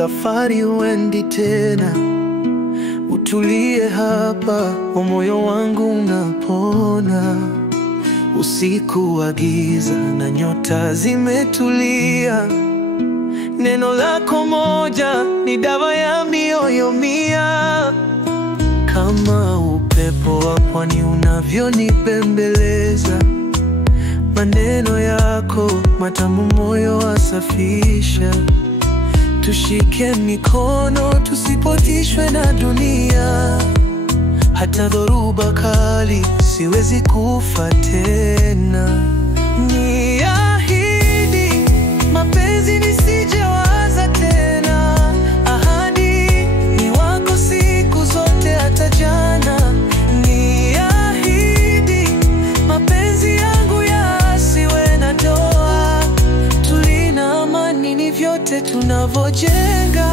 safari huendi tena. Utulie hapa, wa moyo wangu unapona. Usiku wa giza na nyota zimetulia. Neno lako moja ni dawa ya mioyo mia. Kama upepo wa pwani unavyonibembeleza, maneno yako matamu moyo wasafisha. Tushike mikono tusipotishwe na dunia. Hata dhoruba kali siwezi kufa tena. Niahidi mapenzi nisijewaza tena. Ahadi ni wako siku zote hata jana. Niahidi mapenzi yangu yasiwe na doa. Tulina amani ni vyote tunavyojenga.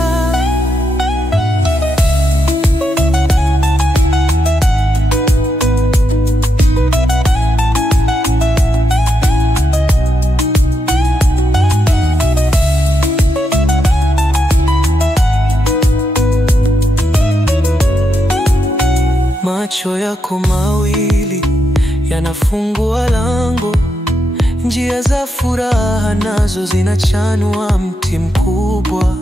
Macho yako mawili yanafungua lango. Njia za furaha nazo zinachanua mti mkubwa.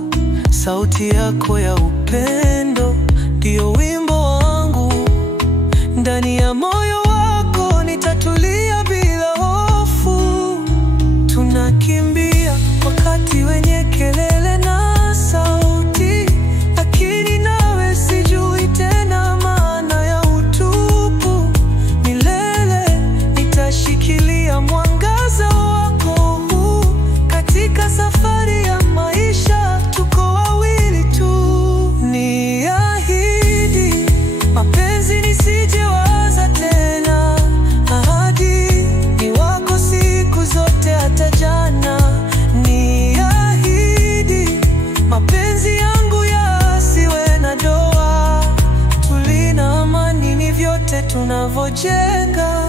Sauti yako ya upendo ndio wimbo wangu. Ndani ya moyo wako nitatulia bila hofu. Tunakimbia wakati wenye kelele na sauti, lakini nawe sijui tena maana ya utupu. Milele nitashikilia mwangaza wako huu. Katika safari ya maisha tuko wawili tu. Niahidi mapenzi nisijewaza tena. Ahadi ni wako siku zote hata jana. Niahidi mapenzi yangu yasiwe na doa. Tulina amani ni vyote tunavyojenga.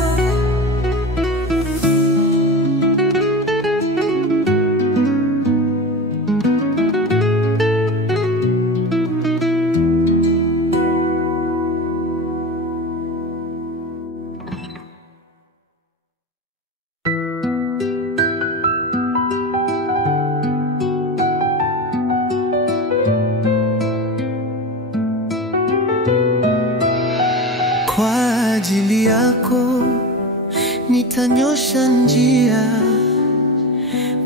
Kwa ajili yako nitanyosha njia.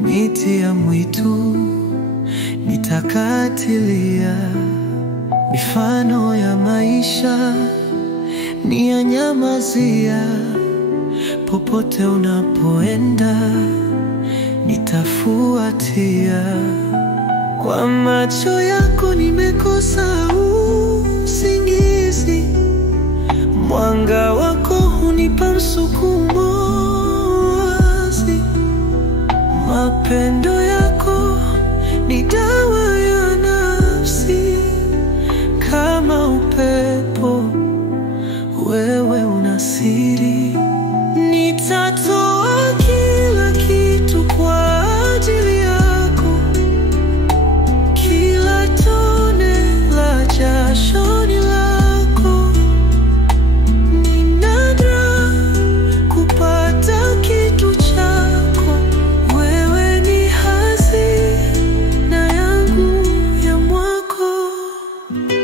Miti ya mwitu nitakatilia. Mifano ya maisha ni ya nyamazia. Popote unapoenda nitafuatia. Kwa macho yako nimekosa usingizi. Mwanga wako hunipa msukumo wazi. Mapendo yako ni dawa ya nafsi. Kama upepo wewe una siri. Nitatoa kila kitu kwa ajili yako. Kila tone la jasho ni lako.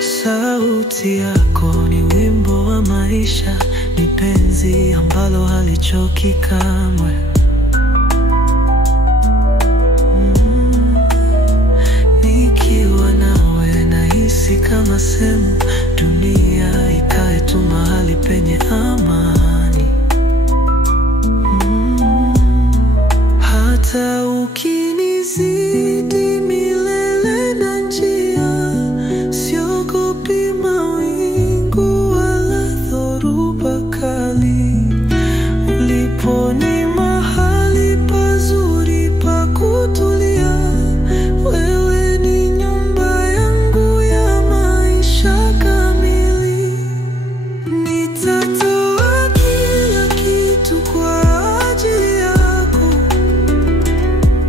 Sauti yako ni wimbo wa maisha. Ni penzi ambalo halichoki kamwe. Nikiwa nawe nahisi kama sehemu dunia ikae tu mahali penye amani. Hata ukinizidi milele na njia, siogopi mawingu wala dhoruba kali. Ulipo ni mahali pazuri pa kutulia. Wewe ni nyumba yangu ya maisha kamili. Nitatoa kila kitu kwa ajili yako.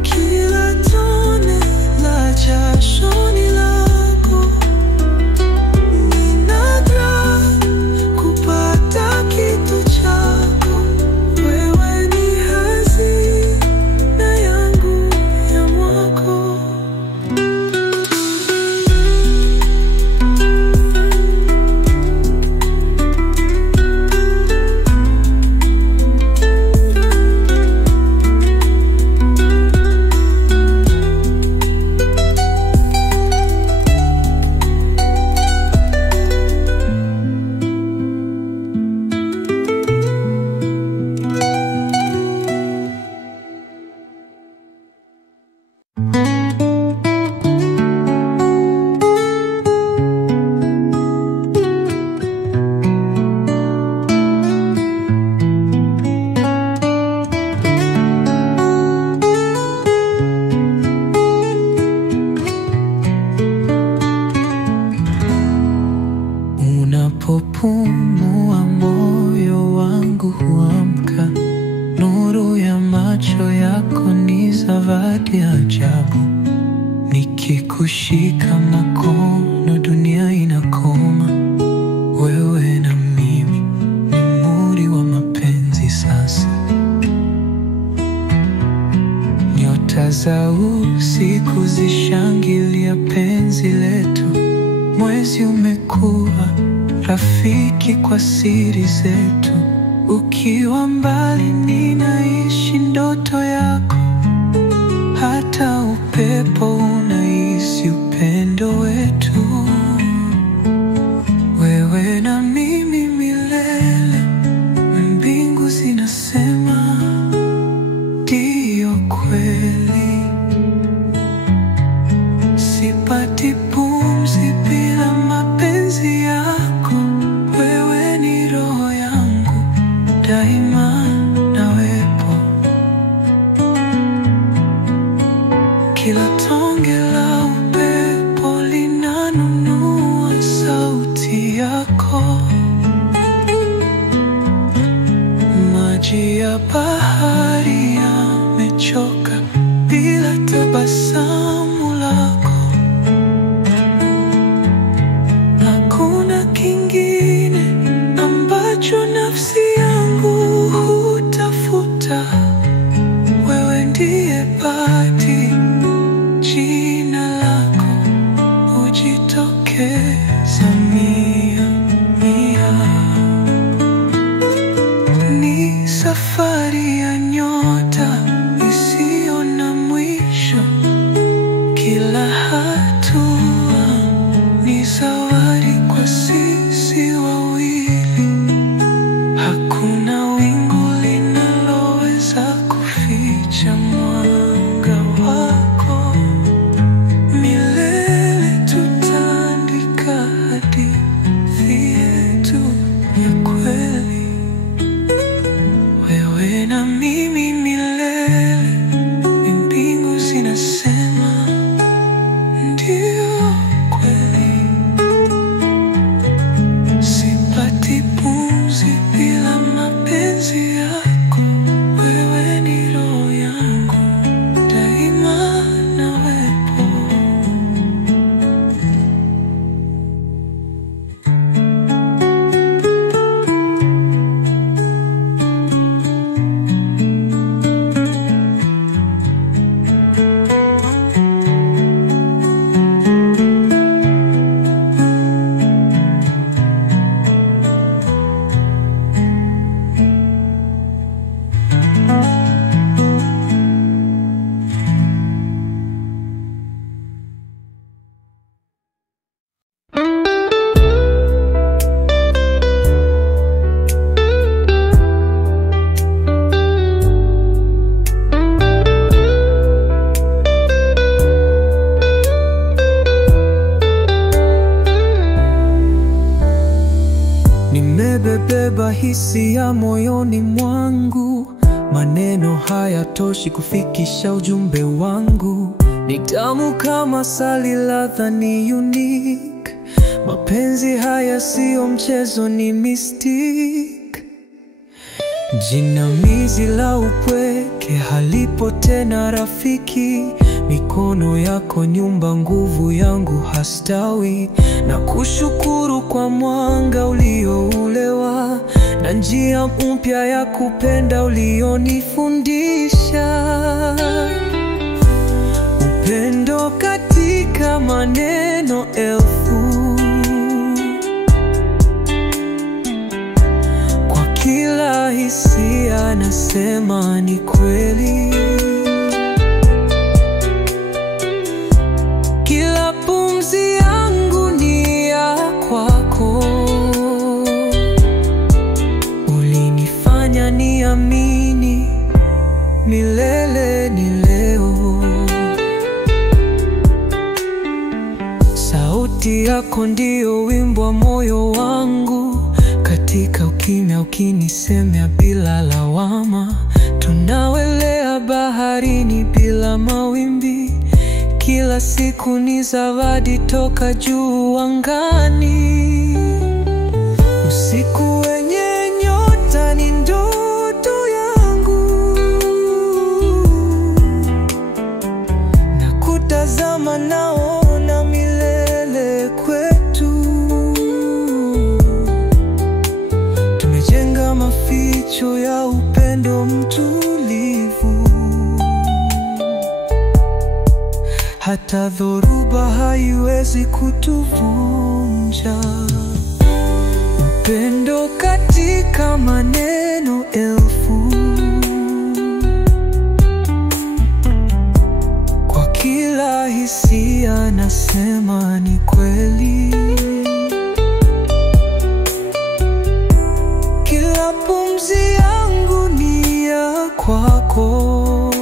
Kila tone umekuwa rafiki kwa siri zetu. Ukiwa mbali ninaishi ndoto yako, hata upepo unahisi upendo wetu. Wewe na mimi milele, mbingu zinasema ndiyo kweli. Sipati pumzi bila mapenzi yako. Wewe ni roho yangu, daima nawepo. Kila tonge la upepo linanunua sauti yako. Maji ya bahari yamechoka bila tabasamu lako. Hakuna kingine ambacho nafsi yangu hutafuta. Wewe ndiye bahati, jina lako hujitokeza mia mia. Ni safari ya nyota isiyo na mwisho. Kila hatua ni zawadi kwa sisi wawili. Hakuna wingu linaloweza kuficha mwanga wako. Milele tutaandika hadithi yetu ya kweli. Wewe na mimi milele, mbingu zinasema ndiyo kweli. Sipati pumzi bila mapenzi yako. Wewe ni roho yangu, daima nawepo. Nimebeba hisia moyoni mwangu. Maneno hayatoshi kufikisha ujumbe wangu. Ni tamu kama asali, ladha ni unique. Mapenzi haya sio mchezo, ni mystic. Jinamizi la upweke halipo tena rafiki. Mikono yako nyumba, nguvu yangu hastawi. Na kushukuru kwa mwanga ulioulewa, na njia mpya ya kupenda ulionifundisha. Upendo katika maneno elfu, kwa kila hisia nasema ni kweli. Kila pumzi yangu ni ya kwako. Ulinifanya niamini milele ni leo. Sauti yako ndiyo wimbo wa moyo wangu. Katika ukimya ukinisemea bila lawama. Tunawelea baharini bila mawimbi. Kila siku ni zawadi toka juu angani. Usiku wenye nyota ni ndoto yangu. Na kutazama naona milele kwetu. Tumejenga maficho ya upendo mtulivu. Hata dhoruba haiwezi kutuvuma. moja. Upendo katika maneno elfu, kwa kila hisia nasema ni kweli. Kila pumzi yangu ni ya kwako,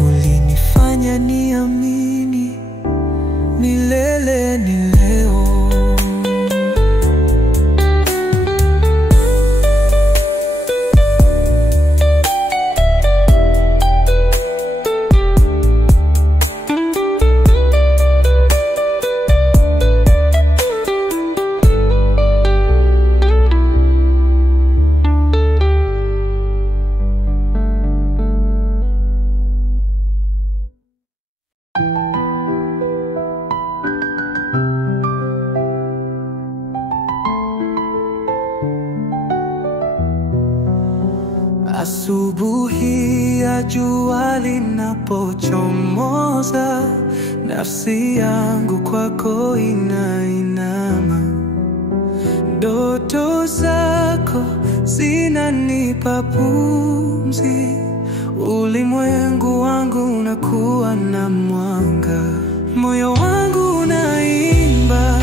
ulinifanya niamini milele ni leo. Asubuhi ya jua linapochomoza, nafsi yangu kwako inainama. Ndoto zako zinanipa pumzi, ulimwengu wangu unakuwa na mwanga. Moyo wangu unaimba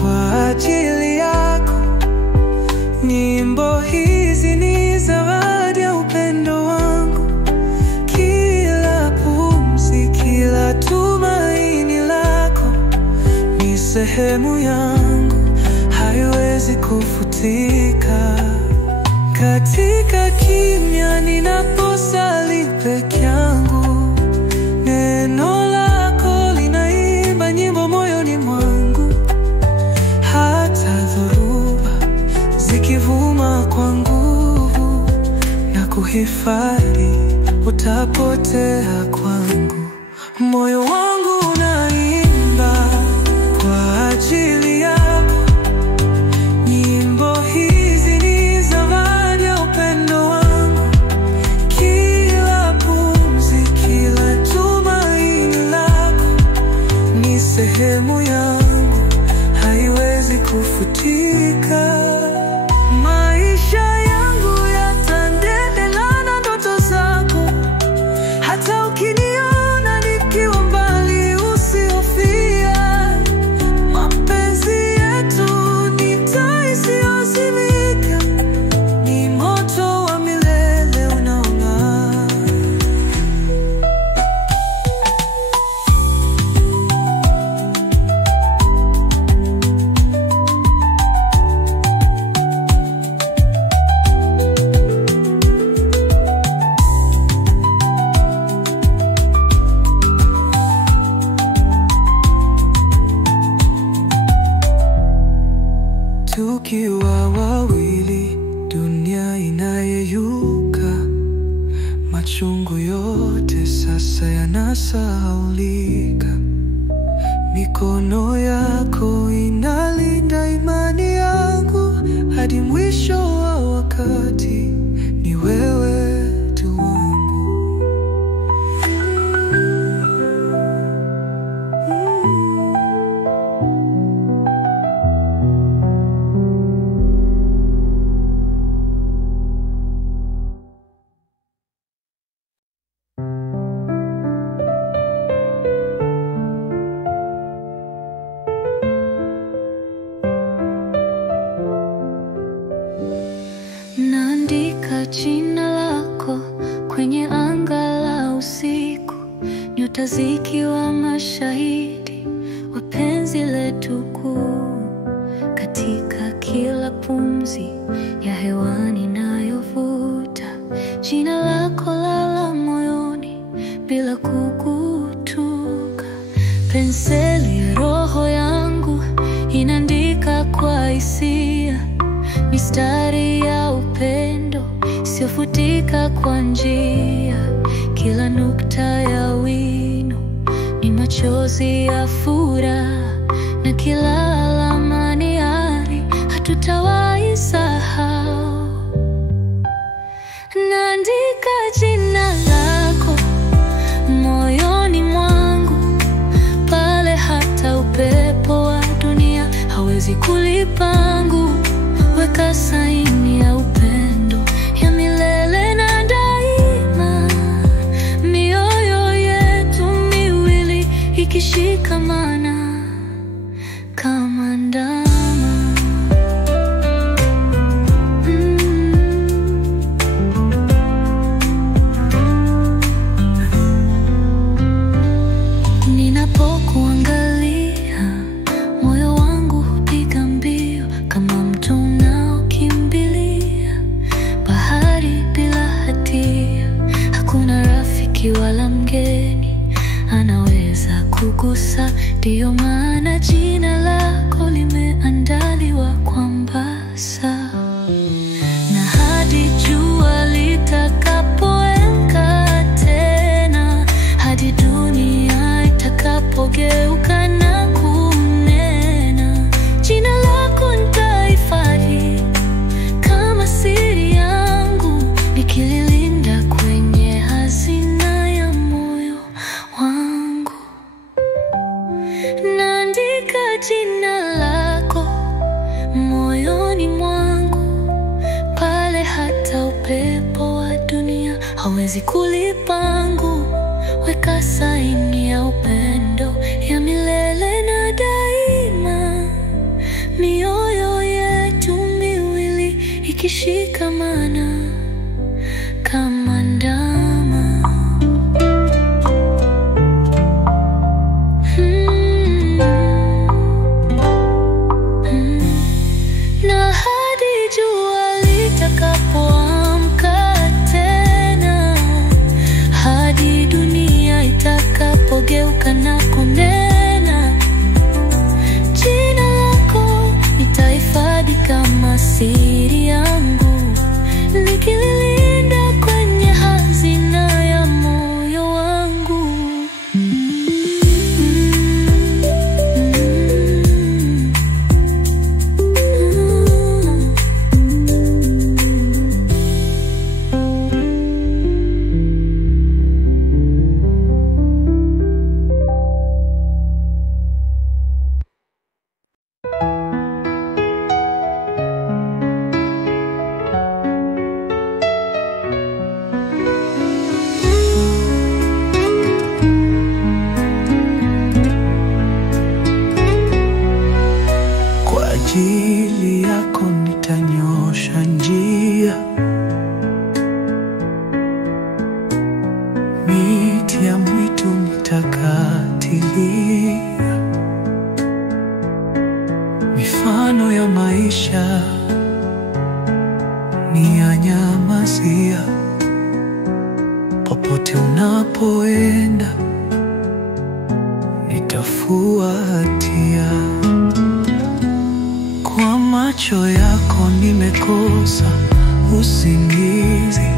kwa ajili yako, nyimbo hizi ni zawadi ya upendo wangu. Kila pumzi, kila tumaini lako ni sehemu yangu, haiwezi kufutika. Katika kimya ninaposali peke yangu, neno lako linaimba nyimbo moyoni mwangu. Hata dhoruba zikivuma kwa nguvu na kuhifadhi, utapotea kwangu. Moyo wangu unaimba kwa ajili yako, nyimbo hizi ni zawadi ya upendo wangu. Kila pumzi, kila tumaini lako ni sehemu yangu, haiwezi kufutika. Maisha yangu yataendelea na ndoto zako, hata ukiniona nikiwa mbali usihofia. Mapenzi yetu ni taa isiyozimika, ni moto wa milele unaong'aa. Tukiwa wawili, dunia inayeyuka, machungu yote sasa yanasahaulika. Mikono yako inalinda imani yangu hadi mwisho wa wakati. Ni wewe tu wangu. Naandika jina lako kwenye anga la usiku, nyota zikiwa mashahidi wa penzi letu kuu. Katika kila pumzi ya hewani nayovuta, jina lako lala moyoni bila kukutuka. Penseli ya roho yangu inaandika kwa hisia, mistari ya upendo isiyofutika kwa njia. Kila nukta ya wino ni machozi ya furaha, na kila alama ni ari hatutawahi sahau. Naandika jina lako moyoni mwangu, pale hata upepo hawezi kulipangu. Weka saini ya upendo ya milele na daima, mioyo yetu miwili ikishikamana kama ndama. Ninapokuangalia moyo wangu hupiga mbio kama mto unaokimbilia bahari bila hatia. Hakuna rafiki wala mgeni anaweza kugusa, ndiyo maana jina lako limeandaliwa kwa mbasa. Na hadi jua litakapoweka tena, hadi dunia itakapogeuka na kunena, jina lako nitahifadhi kama siri yangu, nikililinda kwenye hazina ya moyo wangu. Naandika jina lako moyoni mwangu, pale hata upepo wa dunia hawezi kulipangu. Weka saini ya upendo ya milele na daima, mioyo yetu miwili ikishikamana kama ndama. Na hadi jua litakapoamka tena, hadi dunia itakapogeuka na kunena, jina lako nitahifadhi kama siri yangu, nikililinda kwenye hazina ya moyo wangu. Kwa ajili yako nitanyosha njia, miti ya mwitu nitakatilia, mifano ya maisha ni yanyamazia. Popote unapoenda nitafuatia. Kwa macho yako nimekosa usingizi,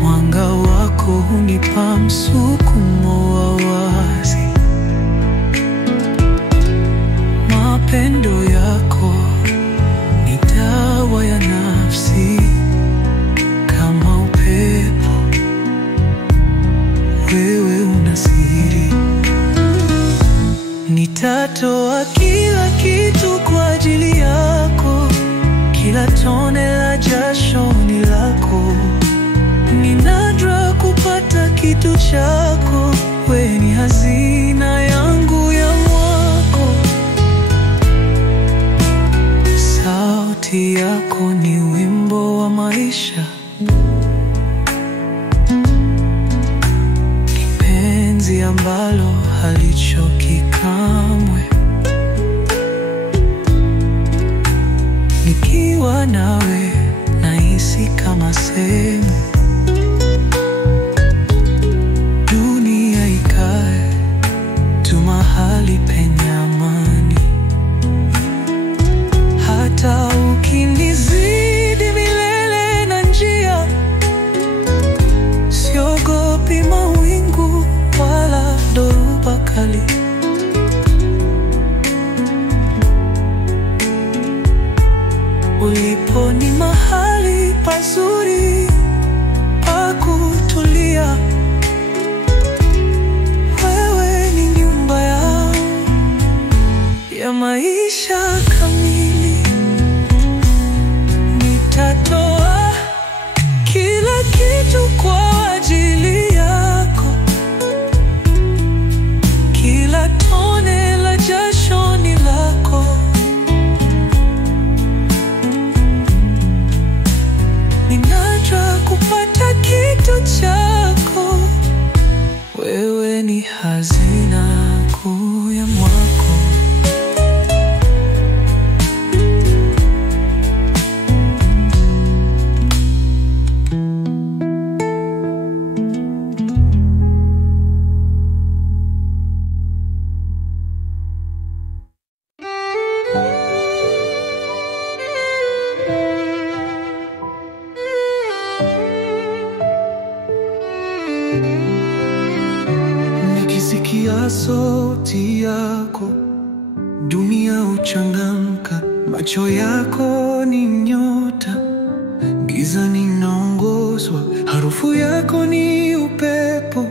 mwanga wako hunipa msukumo wa wazi. Mapendo yako ni dawa ya nafsi, kama upepo wewe una siri. Nitatoa kila kitu kwa ajili yako, kila tone la jasho ni lako. Ni nadra kupata kitu chako, wewe ni hazina yangu ya mwako. Sauti yako ni wimbo wa maisha, penzi ambalo halichoki kamwe. Nikiwa nawe nahisi kama sehemu dunia ikae tu mahali penye amani. Hata ukinizidi milele na njia, siogopi mawingu wala dhoruba kali. Ulipo ni mahali pazuri sauti yako dunia huchangamka. Macho yako ni nyota, giza ninaongozwa. Harufu yako ni upepo,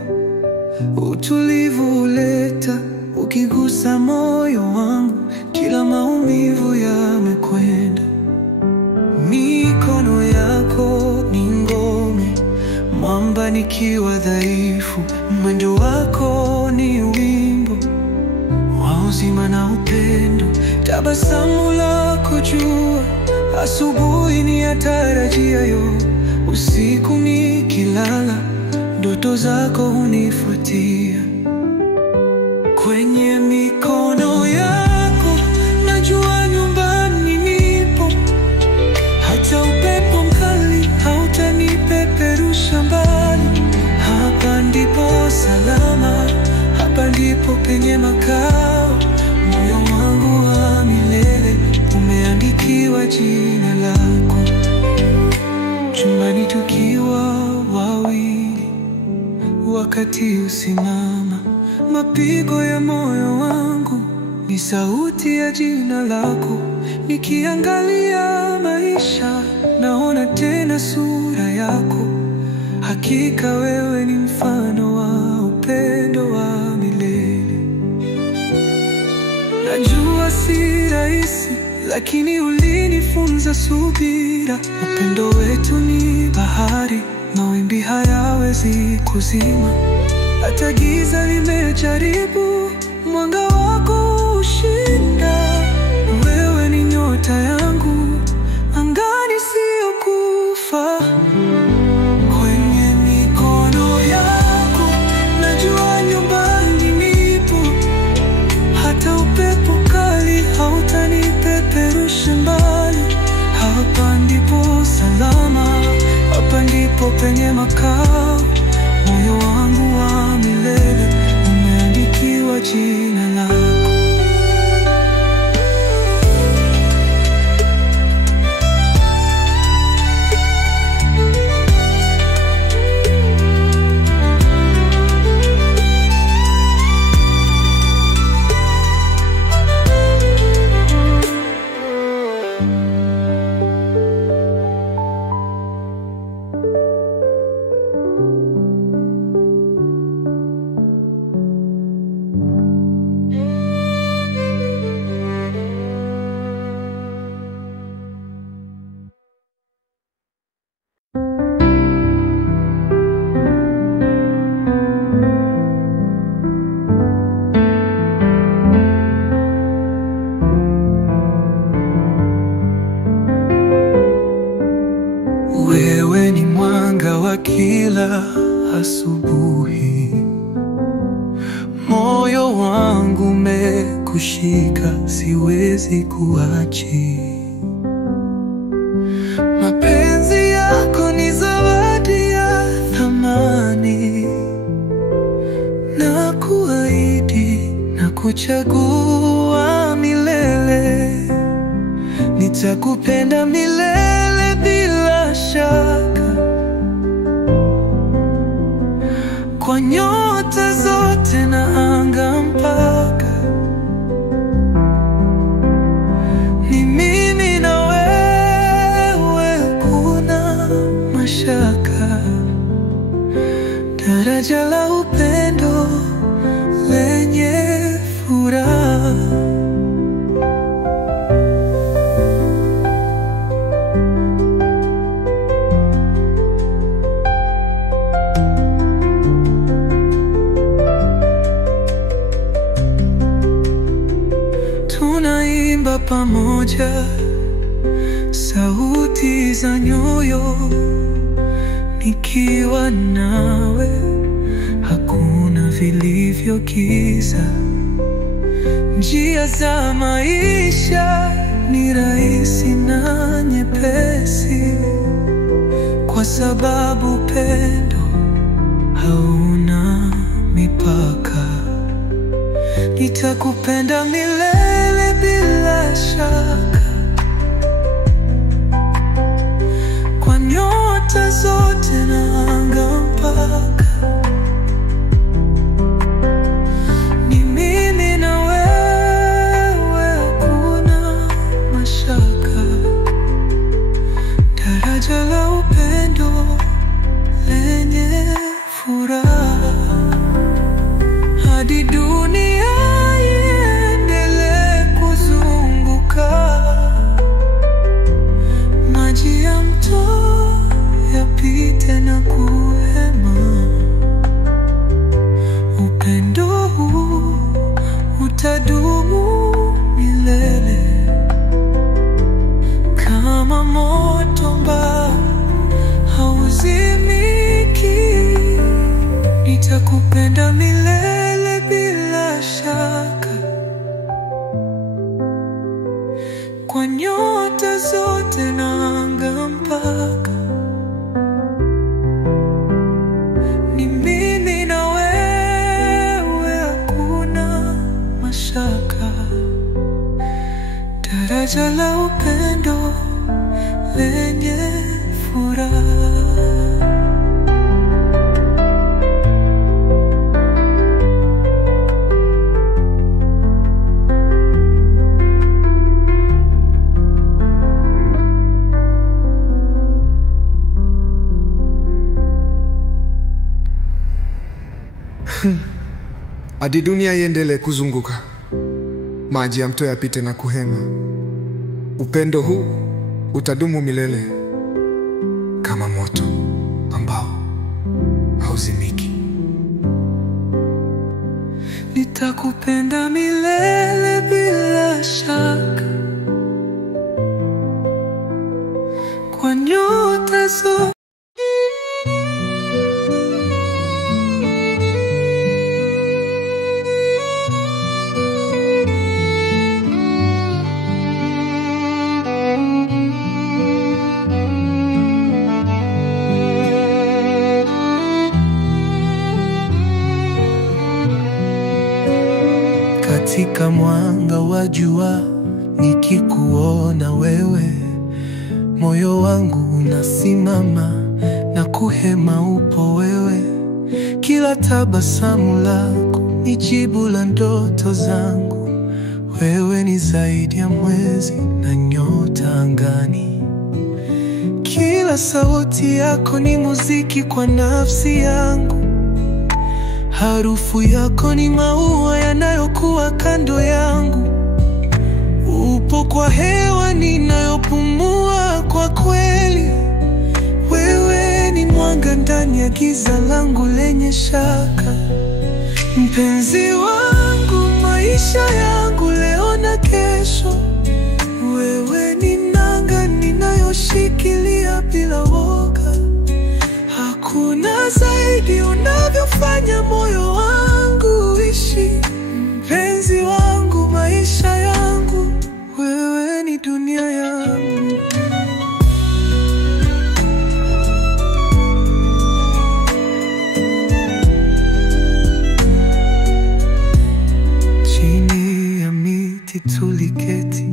utulivu huleta. Ukigusa moyo wangu, kila maumivu yamekwenda. Mikono yako ni ngome, mwamba nikiwa dhaifu. Mwendo wako ni wimbo wa uzima na upendo. Tabasamu lako jua, asubuhi ni yatarajia yo. Usiku nikilala, ndoto zako hunifuatia. Kwenye mikono yako najua nyumbani nipo. Hata upepo mkali hautanipeperusha mbali. Hapa ndipo salama, hapa ndipo penye makao. Moyo wangu wa milele umeandikiwa jina lako. Chumbani tukiwa wawili, wakati usimama. Mapigo ya moyo wangu ni sauti ya jina lako. Nikiangalia maisha, naona tena sura yako. Hakika wewe ni mfano wa upendo wa milele. Najua si rahisi, lakini ulinifunza subira. Upendo wetu ni bahari, mawimbi hayawezi kuzima. Hata giza limejaribu, mwanga wako hushinda. Wewe ni nyota yangu, angani isiyokufa. Kwenye mikono yako najua nyumbani nipo. Hata upepo kali hautanipeperusha mbali. Hapa ndipo salama, hapa ndipo penye makao. Moyo wangu wa milele umeandikiwa jina lako. Wewe ni mwanga wa kila asubuhi. Moyo wangu umekushika, siwezi kuachi. Mapenzi yako ni zawadi ya thamani. Na kuahidi na kuchagua milele. Nitakupenda milele bila shaka. Kwa nyota zote na anga mpaka. Ni mimi na wewe, kuna mashaka. Daraja la upendo lenye furaha. Tunaimba pamoja sauti za nyoyo. Nikiwa nawe hakuna vilivyo giza. Njia za maisha ni rahisi na nyepesi. Kwa sababu upendo hauna mipaka. Nitakupenda milele bila shaka. Kwa nyota zote na anga mpaka. Ni mimi Nitakupenda milele bila shaka, kwa nyota zote na anga mpaka. Ni mimi na wewe, hakuna mashaka. Daraja la upendo lenye furaha. Hadi dunia iendelee kuzunguka, maji ya mto yapite na kuhema, upendo huu utadumu milele kama moto ambao hauzimiki. Nitakupenda milele bila shaka, kwa nyota zote. Katika mwanga wa jua nikikuona wewe, moyo wangu unasimama na kuhema upo wewe. Kila tabasamu lako ni jibu la ndoto zangu. Wewe ni zaidi ya mwezi na nyota angani. Kila sauti yako ni muziki kwa nafsi yangu. Harufu yako ni maua yanayokuwa kando yangu. Upo kwa hewa ninayopumua kwa kweli. Wewe ni mwanga ndani ya giza langu lenye shaka. Mpenzi wangu, maisha yangu leo na kesho. Wewe ni nanga ninayoshikilia bila woga. Hakuna zaidi unavyofanya moyo wangu uishi. Mpenzi wangu, maisha yangu, wewe ni dunia yangu. Chini ya miti tuliketi,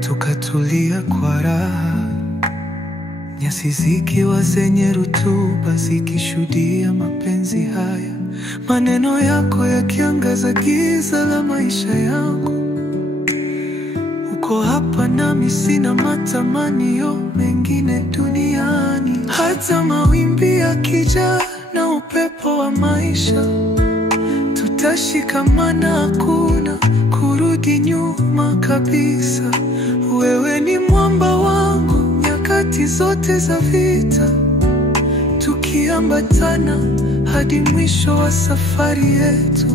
tukatulia kwa raha. Nyasi zikiwa zenye rutuba zikishuhudia mapenzi haya. Maneno yako yakiangaza giza la maisha yangu. Uko hapa nami sina matamanio mengine duniani. Hata mawimbi yakija na upepo wa maisha, tutashikamana, hakuna kurudi nyuma kabisa. Wewe ni mwamba wangu nyakati zote za vita, tukiambatana hadi mwisho wa safari yetu.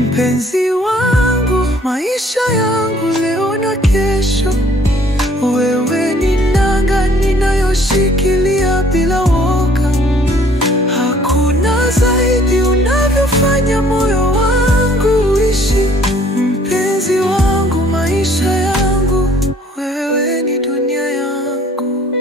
Mpenzi wangu, maisha yangu leo na kesho. Wewe ni nanga ninayoshikilia bila woga. Hakuna zaidi unavyofanya moyo wangu uishi. Mpenzi wangu, maisha yangu, wewe ni dunia yangu.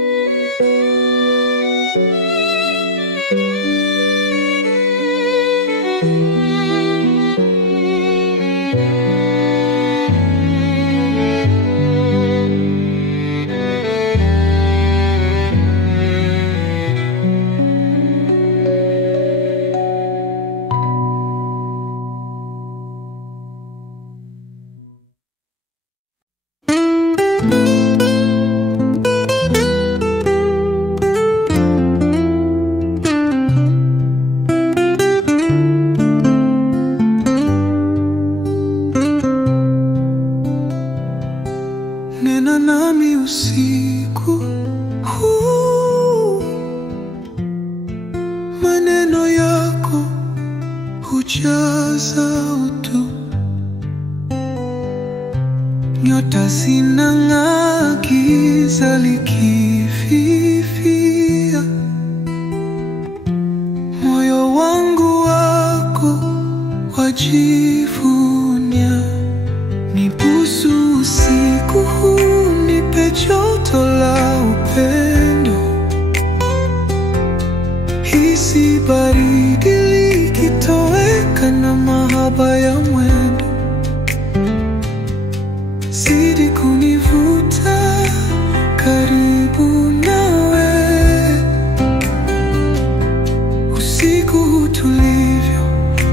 Nena nami usiku huu, maneno yako hujaza utu. Nyota zinang'aa, giza likififia. Moyo wangu najivunia. Nibusu usiku huu, nipe joto la upendo. Hisi baridi likitoweka na mahaba ya mwendo. Zidi kunivuta karibu nawe. Usiku tulivyo,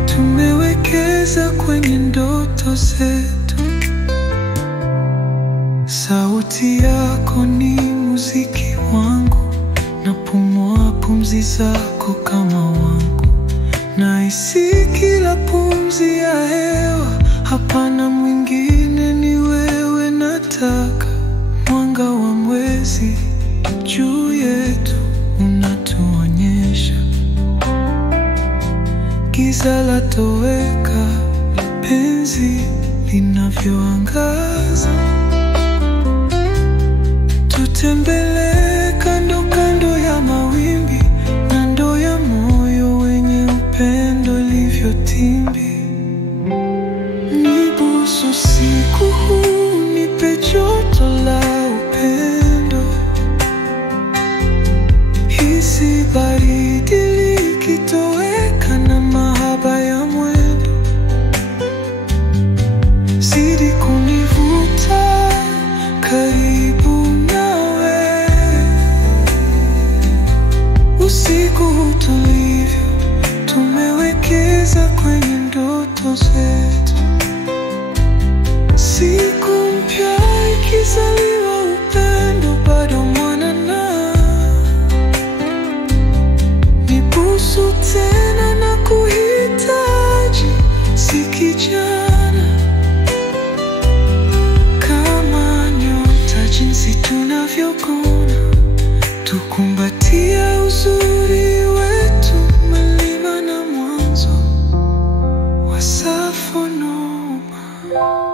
tumewekeza kwenye ndoto zetu. Sauti yako ni muziki wangu, napumua pumzi zako kama wangu. Nahisi kila pumzi ya hewa, hapana mwingine ni wewe. Nataka mwanga wa mwezi juu yetu unatuonyesha. Giza latoweka, penzi linavyoangaza. Tutembelee kando kando ya mawimbi, na ndoo ya moyo wenye upendo ilivyotimbi. Nibusu usiku huu, nipe joto la upendo. Hisi baridi likitoweka na mahaba ya mwendo. Zidi kunivuta karibu nawe. Usiku tulivyo, tumewekeza kwenye ndoto zetu. Siku mpya ikizaliwa, upendo bado mwanana. Nibusu tena na kuhitaji, si kijana. Kama nyota jinsi tunavyokuna, tukumbatia uzuri wetu. Milima na mwanzo wa Safo Noma.